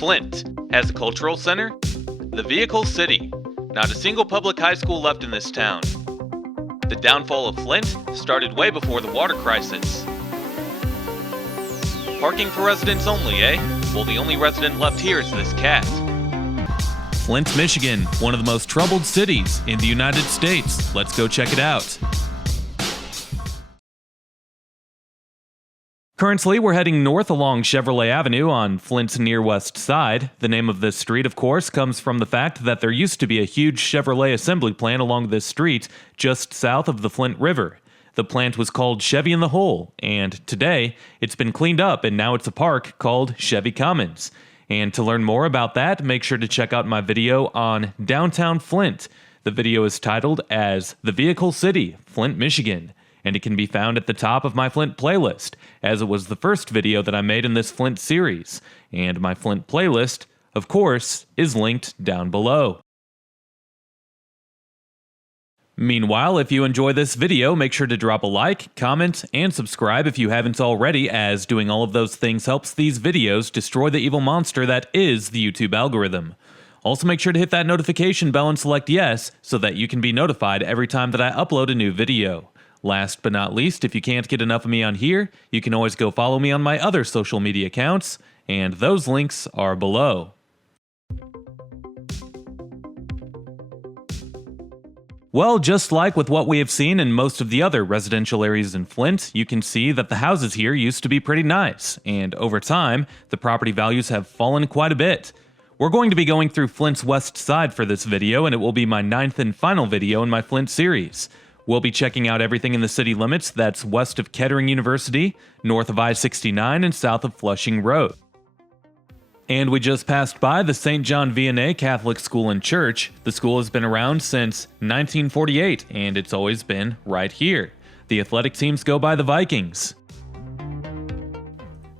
Flint has a cultural center, the Vehicle City. Not a single public high school left in this town. The downfall of Flint started way before the water crisis. Parking for residents only, eh? Well, the only resident left here is this cat. Flint, Michigan, one of the most troubled cities in the United States. Let's go check it out. Currently, we're heading north along Chevrolet Avenue on Flint's near west side. The name of this street, of course, comes from the fact that there used to be a huge Chevrolet assembly plant along this street just south of the Flint River. The plant was called Chevy in the Hole, and today it's been cleaned up and now it's a park called Chevy Commons. And to learn more about that, make sure to check out my video on downtown Flint. The video is titled as The Vehicle City, Flint, Michigan, and it can be found at the top of my Flint playlist, as it was the first video that I made in this Flint series. And my Flint playlist, of course, is linked down below. Meanwhile, if you enjoy this video, make sure to drop a like, comment, and subscribe if you haven't already, as doing all of those things helps these videos destroy the evil monster that is the YouTube algorithm. Also, make sure to hit that notification bell and select yes, so that you can be notified every time that I upload a new video. Last but not least, if you can't get enough of me on here, you can always go follow me on my other social media accounts, and those links are below. Well, just like with what we have seen in most of the other residential areas in Flint, you can see that the houses here used to be pretty nice, and over time, the property values have fallen quite a bit. We're going to be going through Flint's west side for this video, and it will be my 9th and final video in my Flint series. We'll be checking out everything in the city limits that's west of Kettering University, north of I-69, and south of Flushing Road. And we just passed by the St. John Vianney Catholic School and Church. The school has been around since 1948, and it's always been right here. The athletic teams go by the Vikings.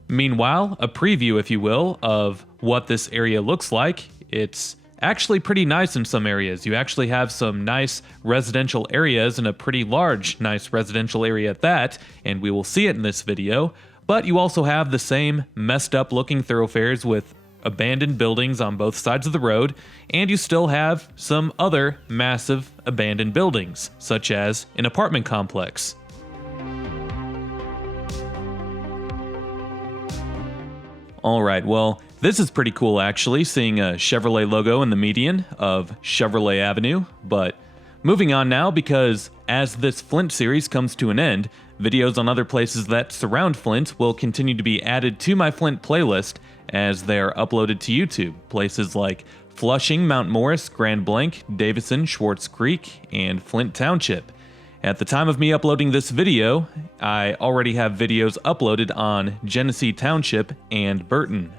Meanwhile, a preview, if you will, of what this area looks like. It's actually pretty nice in some areas. You actually have some nice residential areas and a pretty large, nice residential area at that, and we will see it in this video. But you also have the same messed up looking thoroughfares with abandoned buildings on both sides of the road, and you still have some other massive abandoned buildings, such as an apartment complex. Alright, well, this is pretty cool actually, seeing a Chevrolet logo in the median of Chevrolet Avenue, but moving on now, because as this Flint series comes to an end, videos on other places that surround Flint will continue to be added to my Flint playlist as they are uploaded to YouTube. Places like Flushing, Mount Morris, Grand Blanc, Davison, Schwartz Creek, and Flint Township. At the time of me uploading this video, I already have videos uploaded on Genesee Township and Burton.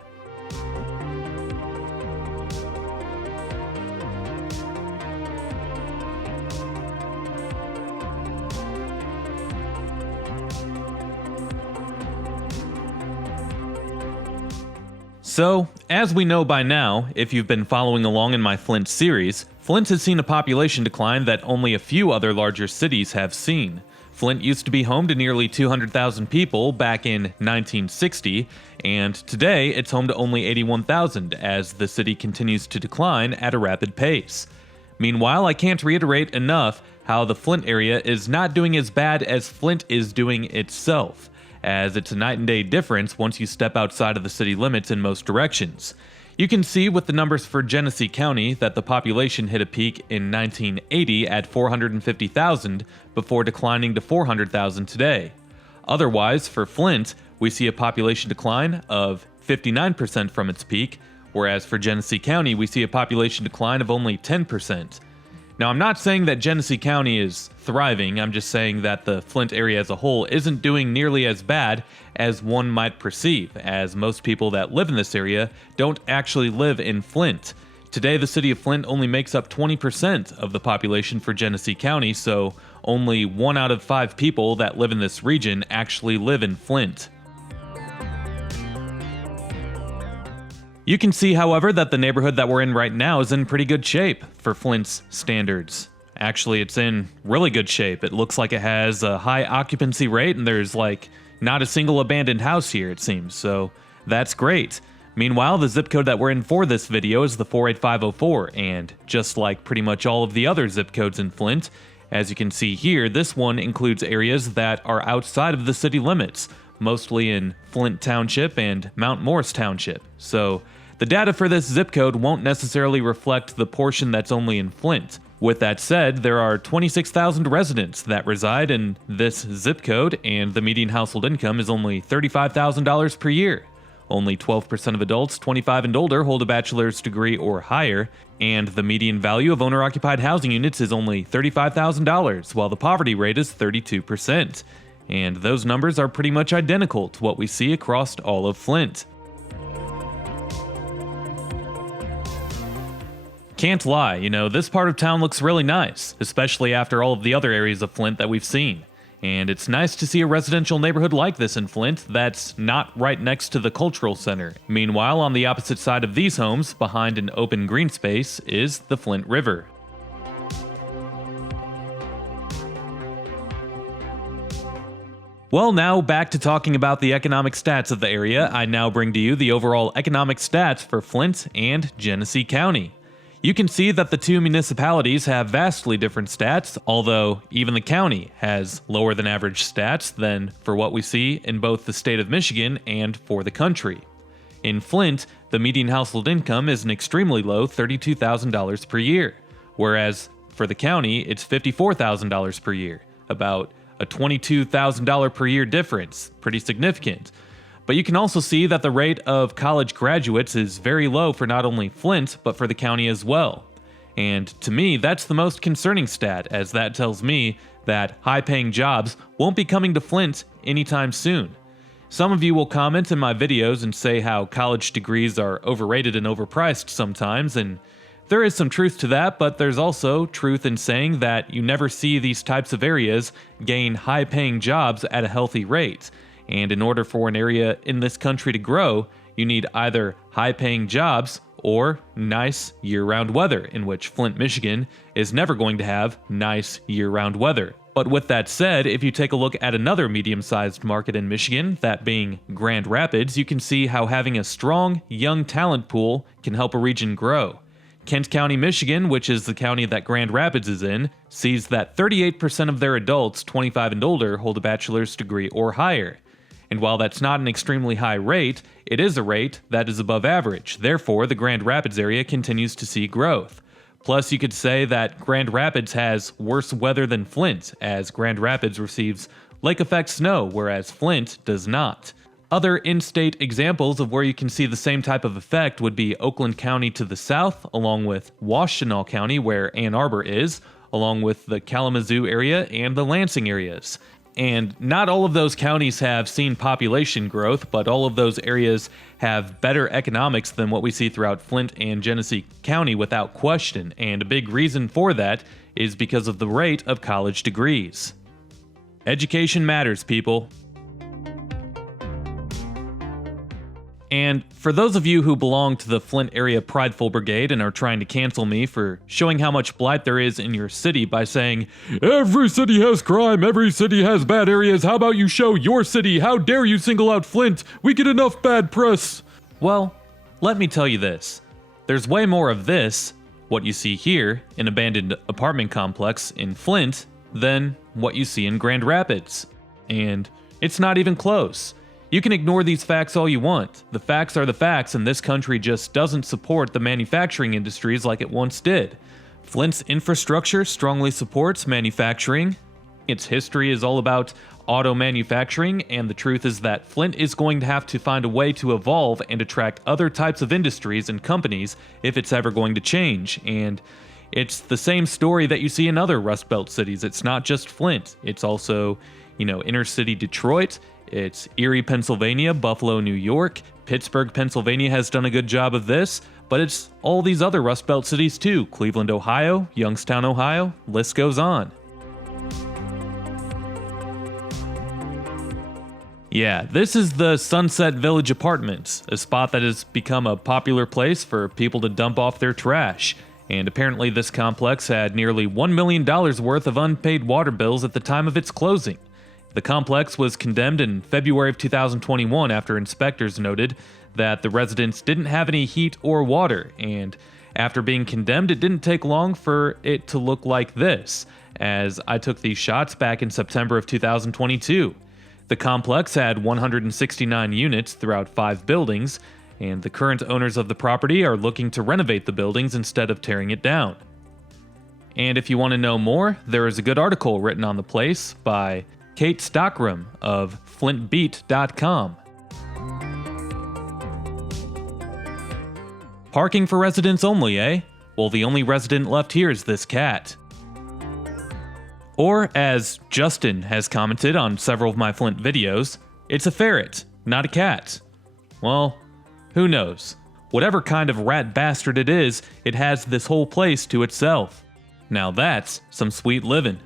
So, as we know by now, if you've been following along in my Flint series, Flint has seen a population decline that only a few other larger cities have seen. Flint used to be home to nearly 200,000 people back in 1960, and today it's home to only 81,000 as the city continues to decline at a rapid pace. Meanwhile, I can't reiterate enough how the Flint area is not doing as bad as Flint is doing itself, as it's a night and day difference once you step outside of the city limits in most directions. You can see with the numbers for Genesee County that the population hit a peak in 1980 at 450,000 before declining to 400,000 today. Otherwise, for Flint, we see a population decline of 59% from its peak, whereas for Genesee County, we see a population decline of only 10%. Now, I'm not saying that Genesee County is thriving, I'm just saying that the Flint area as a whole isn't doing nearly as bad as one might perceive, as most people that live in this area don't actually live in Flint. Today, the city of Flint only makes up 20% of the population for Genesee County, so only 1 out of 5 people that live in this region actually live in Flint. You can see, however, that the neighborhood that we're in right now is in pretty good shape for Flint's standards. Actually, it's in really good shape. It looks like it has a high occupancy rate, and there's like not a single abandoned house here, it seems, so that's great. Meanwhile, the zip code that we're in for this video is the 48504, and just like pretty much all of the other zip codes in Flint, as you can see here, this one includes areas that are outside of the city limits, mostly in Flint Township and Mount Morris Township. So, the data for this zip code won't necessarily reflect the portion that's only in Flint. With that said, there are 26,000 residents that reside in this zip code, and the median household income is only $35,000 per year. Only 12% of adults 25 and older hold a bachelor's degree or higher, and the median value of owner-occupied housing units is only $35,000, while the poverty rate is 32%. And those numbers are pretty much identical to what we see across all of Flint. Can't lie, this part of town looks really nice, especially after all of the other areas of Flint that we've seen. And it's nice to see a residential neighborhood like this in Flint that's not right next to the cultural center. Meanwhile, on the opposite side of these homes, behind an open green space, is the Flint River. Well, now back to talking about the economic stats of the area. I now bring to you the overall economic stats for Flint and Genesee County. You can see that the two municipalities have vastly different stats, although even the county has lower than average stats than for what we see in both the state of Michigan and for the country. In Flint, the median household income is an extremely low $32,000 per year, whereas for the county, it's $54,000 per year, about a $22,000 per year difference, pretty significant. But you can also see that the rate of college graduates is very low for not only Flint, but for the county as well. And to me, that's the most concerning stat, as that tells me that high-paying jobs won't be coming to Flint anytime soon. Some of you will comment in my videos and say how college degrees are overrated and overpriced sometimes, and there is some truth to that, but there's also truth in saying that you never see these types of areas gain high-paying jobs at a healthy rate. And in order for an area in this country to grow, you need either high-paying jobs or nice year-round weather, in which Flint, Michigan is never going to have nice year-round weather. But with that said, if you take a look at another medium-sized market in Michigan, that being Grand Rapids, you can see how having a strong, young talent pool can help a region grow. Kent County, Michigan, which is the county that Grand Rapids is in, sees that 38% of their adults 25 and older hold a bachelor's degree or higher. And while that's not an extremely high rate, it is a rate that is above average. Therefore, the Grand Rapids area continues to see growth. Plus, you could say that Grand Rapids has worse weather than Flint, as Grand Rapids receives lake-effect snow, whereas Flint does not. Other in-state examples of where you can see the same type of effect would be Oakland County to the south, along with Washtenaw County, where Ann Arbor is, along with the Kalamazoo area and the Lansing areas. And not all of those counties have seen population growth, but all of those areas have better economics than what we see throughout Flint and Genesee County without question, and a big reason for that is because of the rate of college degrees. Education matters, people. And for those of you who belong to the Flint Area Prideful Brigade and are trying to cancel me for showing how much blight there is in your city by saying, "Every city has crime, every city has bad areas, how about you show your city, how dare you single out Flint, we get enough bad press." Well, let me tell you this. There's way more of this, what you see here, an abandoned apartment complex in Flint, than what you see in Grand Rapids. And it's not even close. You can ignore these facts all you want. The facts are the facts, and this country just doesn't support the manufacturing industries like it once did. Flint's infrastructure strongly supports manufacturing. Its history is all about auto manufacturing, and the truth is that Flint is going to have to find a way to evolve and attract other types of industries and companies if it's ever going to change. And it's the same story that you see in other Rust Belt cities. It's not just Flint. It's also, inner city Detroit. It's Erie, Pennsylvania, Buffalo, New York, Pittsburgh, Pennsylvania has done a good job of this, but it's all these other Rust Belt cities too. Cleveland, Ohio, Youngstown, Ohio, list goes on. Yeah, this is the Sunset Village Apartments, a spot that has become a popular place for people to dump off their trash. And apparently this complex had nearly $1 million worth of unpaid water bills at the time of its closing. The complex was condemned in February of 2021 after inspectors noted that the residents didn't have any heat or water, and after being condemned, it didn't take long for it to look like this, as I took these shots back in September of 2022. The complex had 169 units throughout 5 buildings, and the current owners of the property are looking to renovate the buildings instead of tearing it down. And if you want to know more, there is a good article written on the place by Kate Stockram of flintbeat.com. Parking for residents only, eh? Well, the only resident left here is this cat. Or, as Justin has commented on several of my Flint videos, it's a ferret, not a cat. Well, who knows? Whatever kind of rat bastard it is, it has this whole place to itself. Now that's some sweet living.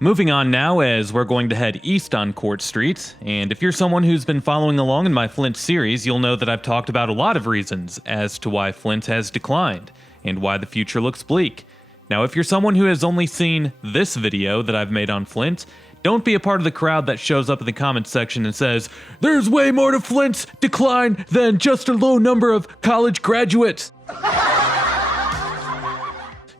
Moving on now, as we're going to head east on Court Street, and if you're someone who's been following along in my Flint series, you'll know that I've talked about a lot of reasons as to why Flint has declined, and why the future looks bleak. Now, if you're someone who has only seen this video that I've made on Flint, don't be a part of the crowd that shows up in the comments section and says, "There's way more to Flint's decline than just a low number of college graduates."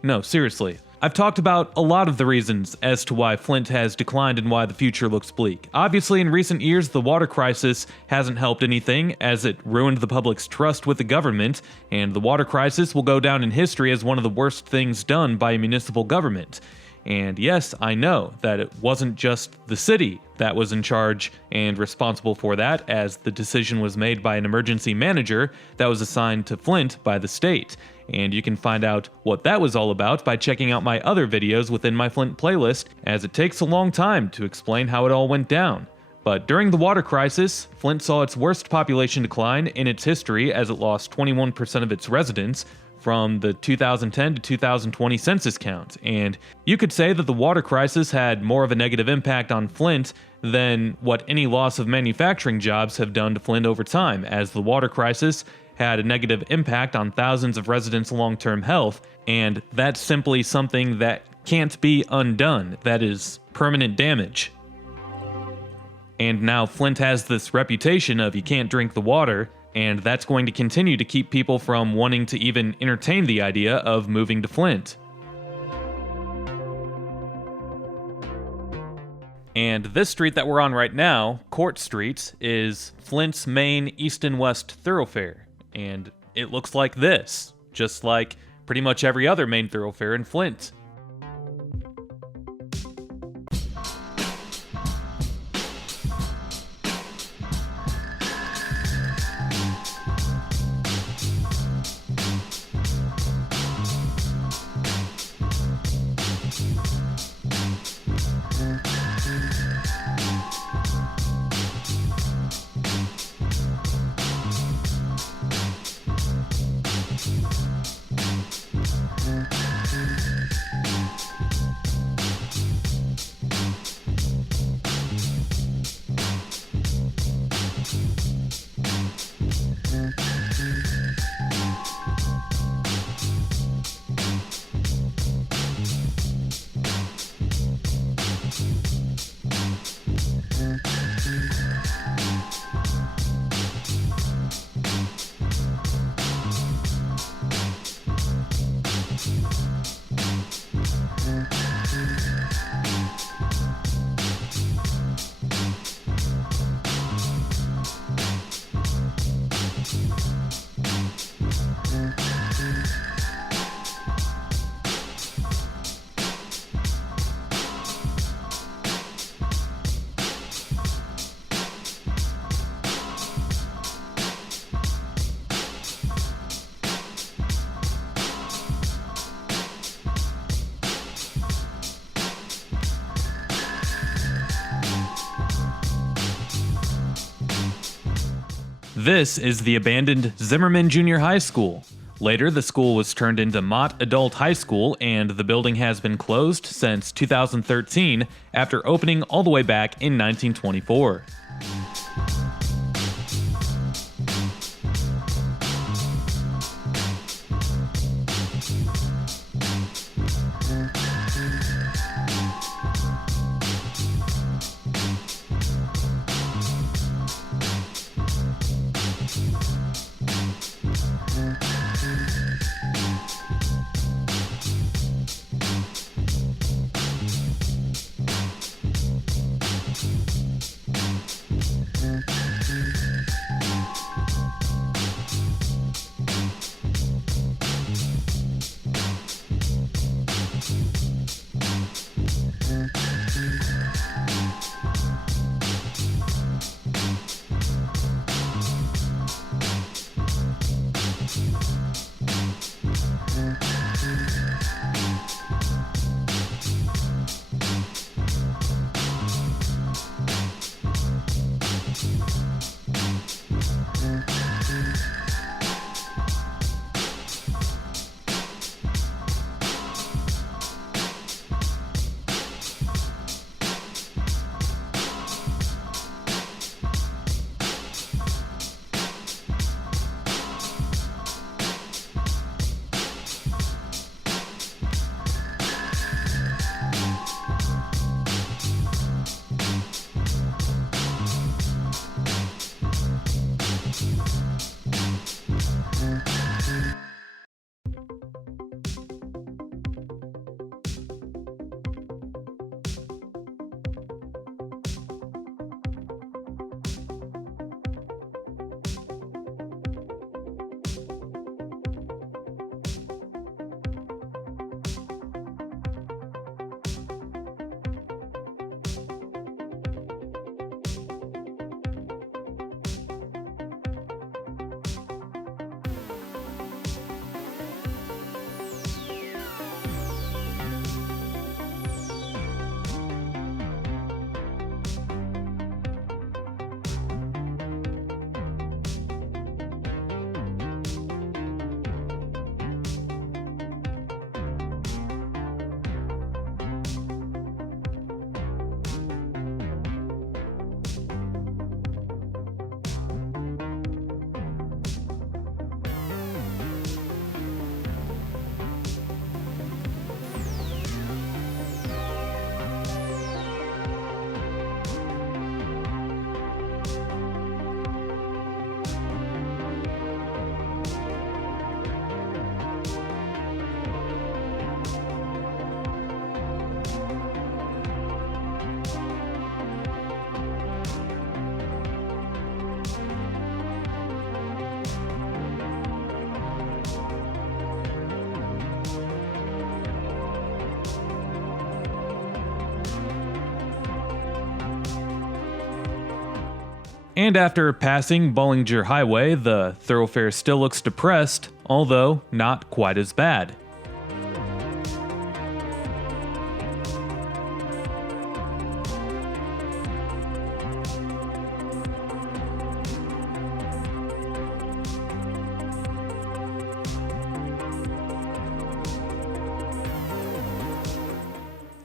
No, seriously. I've talked about a lot of the reasons as to why Flint has declined and why the future looks bleak. Obviously, in recent years, the water crisis hasn't helped anything, as it ruined the public's trust with the government, and the water crisis will go down in history as one of the worst things done by a municipal government. And yes, I know that it wasn't just the city that was in charge and responsible for that, as the decision was made by an emergency manager that was assigned to Flint by the state. And you can find out what that was all about by checking out my other videos within my Flint playlist, as it takes a long time to explain how it all went down. But during the water crisis, Flint saw its worst population decline in its history, as it lost 21% of its residents from the 2010 to 2020 census count. And you could say that the water crisis had more of a negative impact on Flint than what any loss of manufacturing jobs have done to Flint over time, as the water crisis had a negative impact on thousands of residents' long-term health, and that's simply something that can't be undone. That is permanent damage. And now Flint has this reputation of you can't drink the water, and that's going to continue to keep people from wanting to even entertain the idea of moving to Flint. And this street that we're on right now, Court Street, is Flint's main east and west thoroughfare. And it looks like this, just like pretty much every other main thoroughfare in Flint. This is the abandoned Zimmerman Junior High School. Later, the school was turned into Mott Adult High School, and the building has been closed since 2013 after opening all the way back in 1924. And after passing Ballenger Highway, the thoroughfare still looks depressed, although not quite as bad.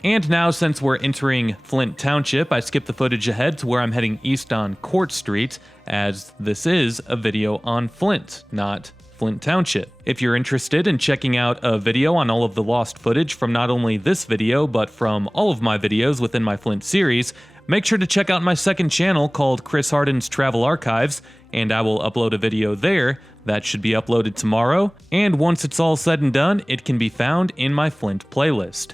And now, since we're entering Flint Township, I skipped the footage ahead to where I'm heading east on Court Street, as this is a video on Flint, not Flint Township. If you're interested in checking out a video on all of the lost footage from not only this video, but from all of my videos within my Flint series, make sure to check out my second channel called Chris Harden's Travel Archives, and I will upload a video there. That should be uploaded tomorrow, and once it's all said and done, it can be found in my Flint playlist.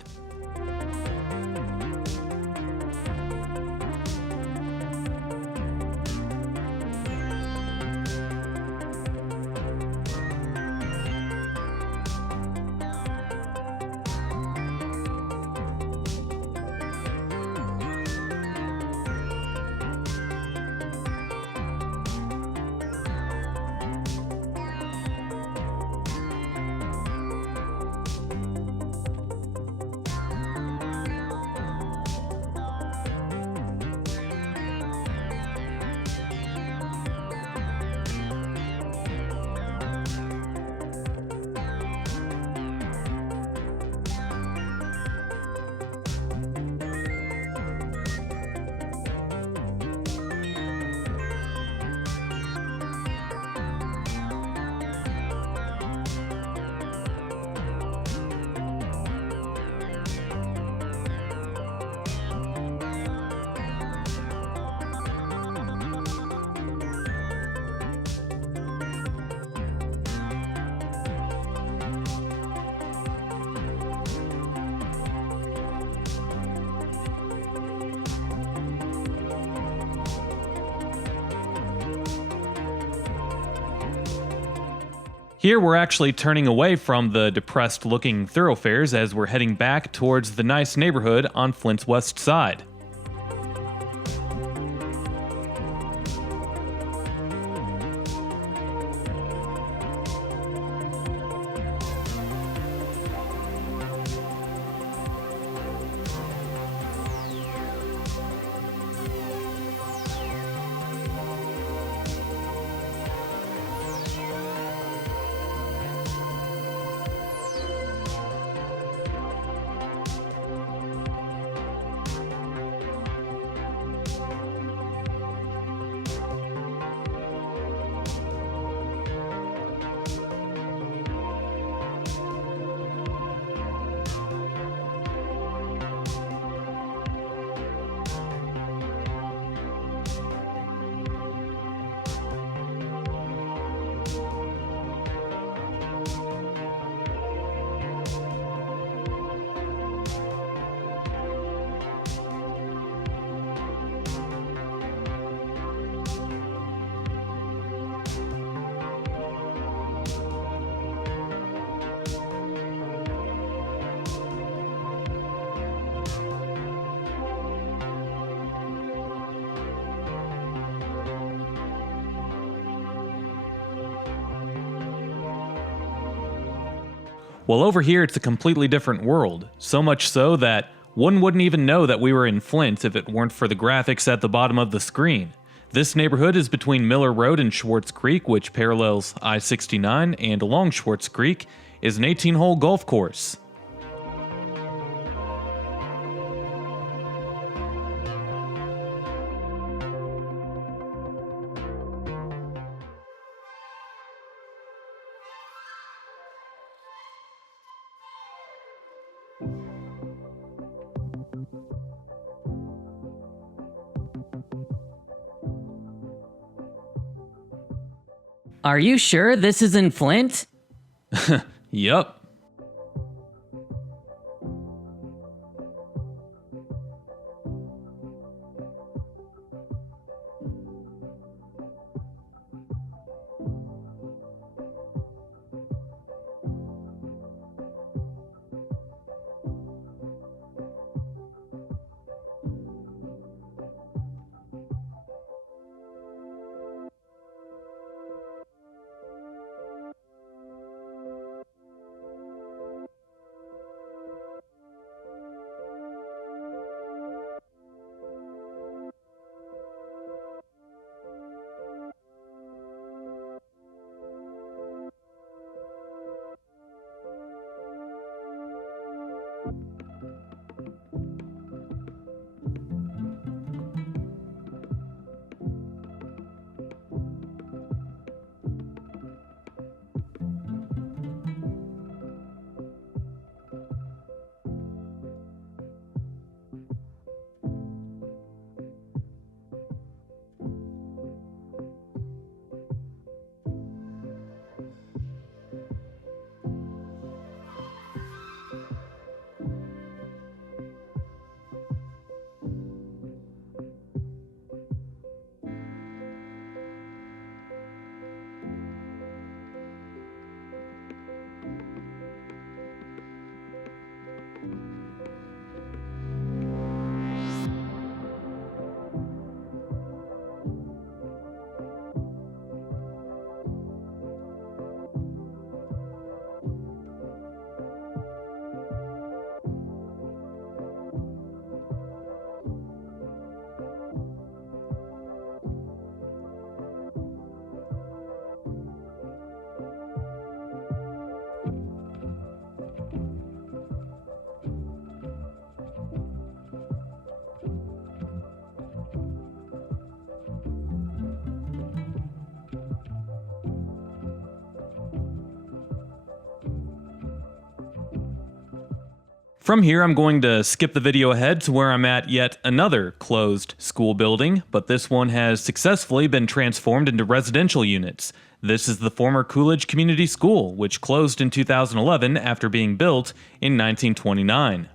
Here we're actually turning away from the depressed looking thoroughfares as we're heading back towards the nice neighborhood on Flint's west side. Well, over here it's a completely different world, so much so that one wouldn't even know that we were in Flint if it weren't for the graphics at the bottom of the screen. This neighborhood is between Miller Road and Schwartz Creek, which parallels I-69, and along Schwartz Creek is an 18-hole golf course. Are you sure this is in Flint? Yup. From here, I'm going to skip the video ahead to where I'm at yet another closed school building, but this one has successfully been transformed into residential units. This is the former Coolidge Community School, which closed in 2011 after being built in 1929.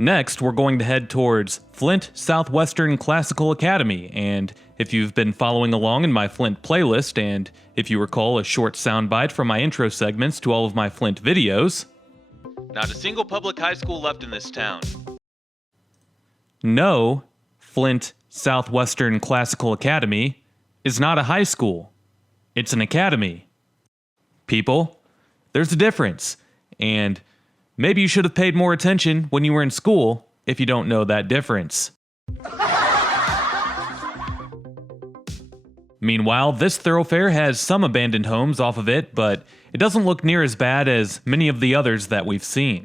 Next, we're going to head towards Flint Southwestern Classical Academy, and if you've been following along in my Flint playlist, and if you recall a short soundbite from my intro segments to all of my Flint videos, not a single public high school left in this town. No, Flint Southwestern Classical Academy is not a high school. It's an academy. People, there's a difference, and maybe you should have paid more attention when you were in school if you don't know that difference. Meanwhile, this thoroughfare has some abandoned homes off of it, but it doesn't look near as bad as many of the others that we've seen.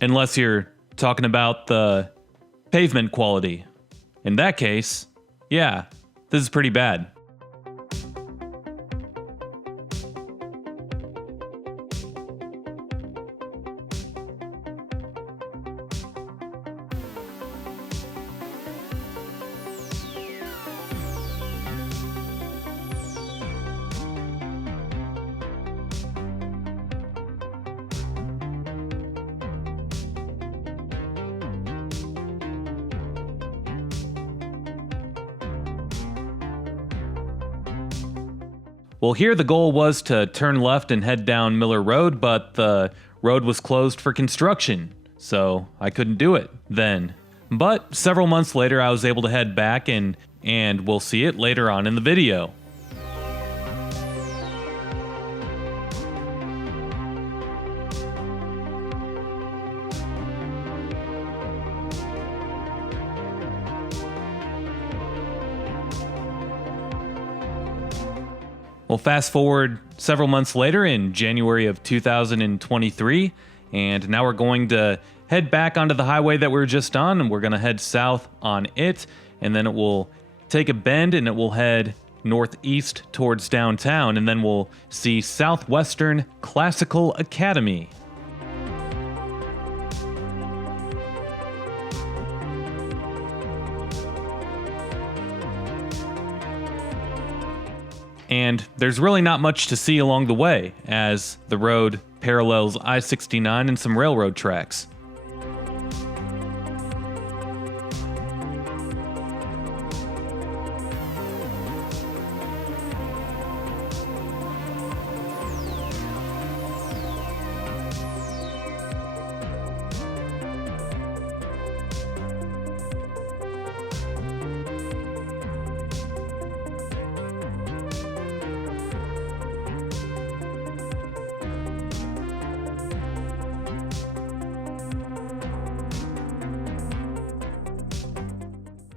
Unless you're talking about the pavement quality. In that case, yeah, this is pretty bad. Well, here the goal was to turn left and head down Miller Road, but the road was closed for construction, so I couldn't do it then. But several months later, I was able to head back, and we'll see it later on in the video. Well, fast forward several months later in January of 2023, and now we're going to head back onto the highway that we were just on, and we're going to head south on it, and then it will take a bend and it will head northeast towards downtown, and then we'll see Southwestern Classical Academy. And there's really not much to see along the way, as the road parallels I-69 and some railroad tracks.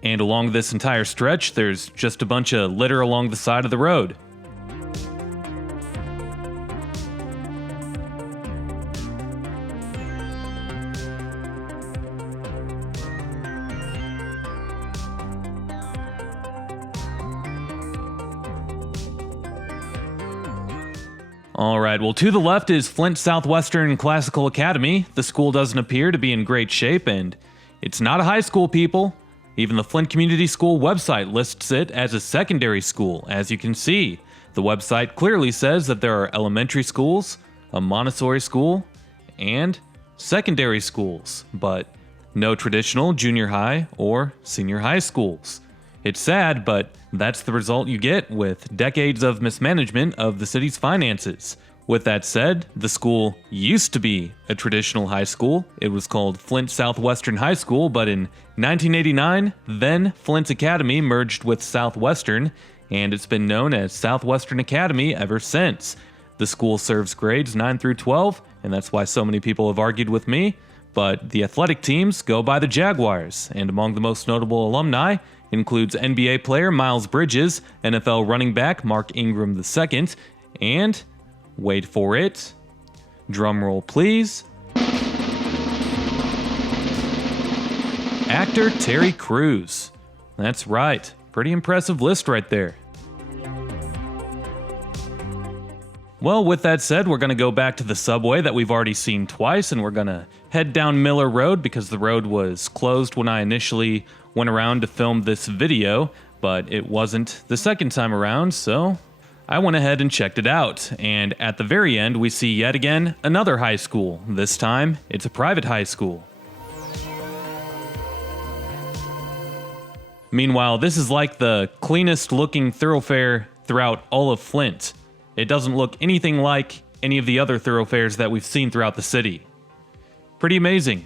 And along this entire stretch, there's just a bunch of litter along the side of the road. Alright, well, to the left is Flint Southwestern Classical Academy. The school doesn't appear to be in great shape, and it's not a high school, people. Even the Flint Community School website lists it as a secondary school, as you can see. The website clearly says that there are elementary schools, a Montessori school, and secondary schools, but no traditional junior high or senior high schools. It's sad, but that's the result you get with decades of mismanagement of the city's finances. With that said, the school used to be a traditional high school. It was called Flint Southwestern High School, but in 1989, then Flint Academy merged with Southwestern, and it's been known as Southwestern Academy ever since. The school serves grades 9 through 12, and that's why so many people have argued with me, but the athletic teams go by the Jaguars, and among the most notable alumni includes NBA player Miles Bridges, NFL running back Mark Ingram II, and wait for it. Drum roll, please. Actor Terry Crews. That's right. Pretty impressive list right there. Well, with that said, we're going to go back to the subway that we've already seen twice, and we're going to head down Miller Road because the road was closed when I initially went around to film this video, but it wasn't the second time around, so I went ahead and checked it out, and at the very end we see yet again another high school. This time, it's a private high school. Meanwhile, this is like the cleanest looking thoroughfare throughout all of Flint. It doesn't look anything like any of the other thoroughfares that we've seen throughout the city. Pretty amazing.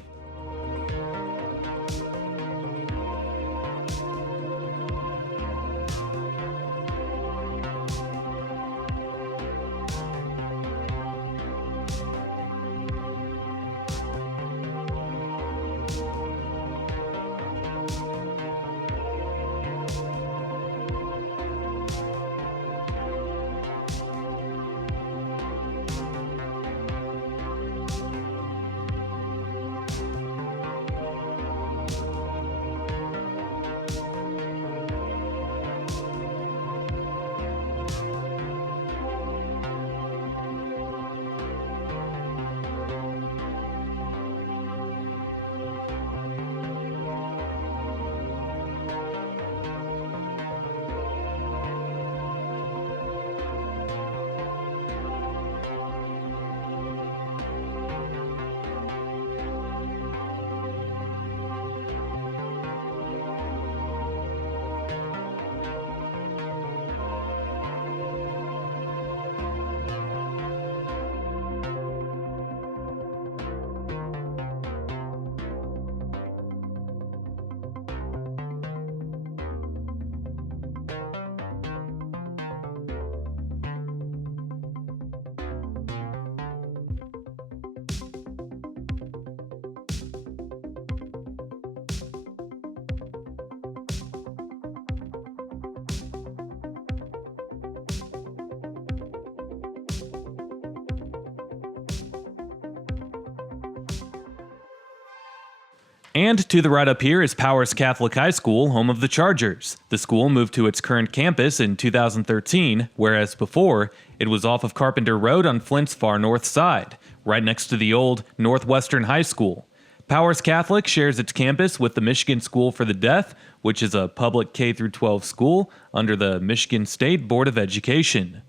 And to the right up here is Powers Catholic High School, home of the Chargers. The school moved to its current campus in 2013, whereas before, it was off of Carpenter Road on Flint's far north side, right next to the old Northwestern High School. Powers Catholic shares its campus with the Michigan School for the Deaf, which is a public K-12 school under the Michigan State Board of Education.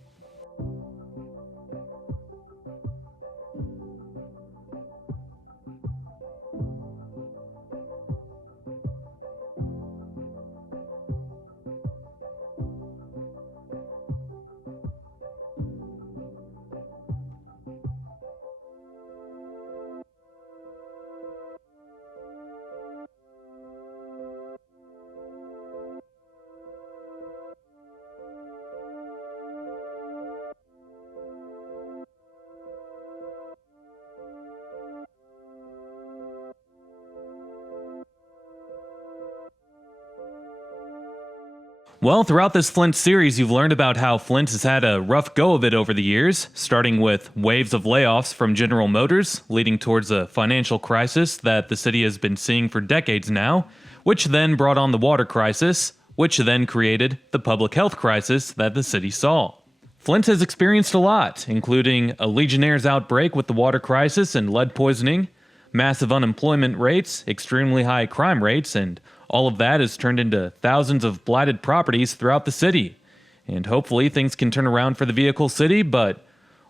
Well, throughout this Flint series, you've learned about how Flint has had a rough go of it over the years, starting with waves of layoffs from General Motors, leading towards a financial crisis that the city has been seeing for decades now, which then brought on the water crisis, which then created the public health crisis that the city saw. Flint has experienced a lot, including a Legionnaire's outbreak with the water crisis and lead poisoning, massive unemployment rates, extremely high crime rates, and all of that has turned into thousands of blighted properties throughout the city. And hopefully things can turn around for the vehicle city, but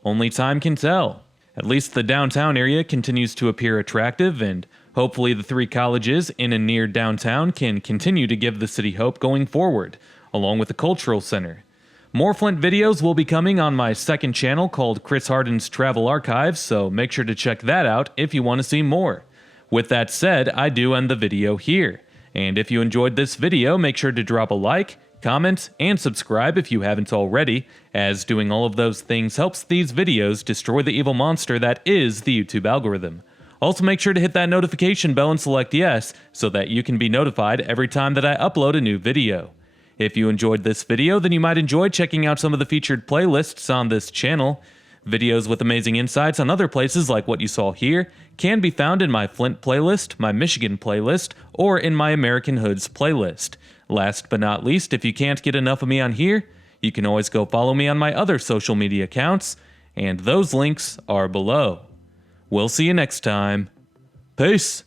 only time can tell. At least the downtown area continues to appear attractive, and hopefully the three colleges in and near downtown can continue to give the city hope going forward, along with the cultural center. More Flint videos will be coming on my second channel called Chris Harden's Travel Archives, so make sure to check that out if you want to see more. With that said, I do end the video here. And if you enjoyed this video, make sure to drop a like, comment, and subscribe if you haven't already, as doing all of those things helps these videos destroy the evil monster that is the YouTube algorithm. Also make sure to hit that notification bell and select yes, so that you can be notified every time that I upload a new video. If you enjoyed this video, then you might enjoy checking out some of the featured playlists on this channel. Videos with amazing insights on other places like what you saw here can be found in my Flint playlist, my Michigan playlist, or in my American Hoods playlist. Last but not least, if you can't get enough of me on here, you can always go follow me on my other social media accounts, and those links are below. We'll see you next time. Peace!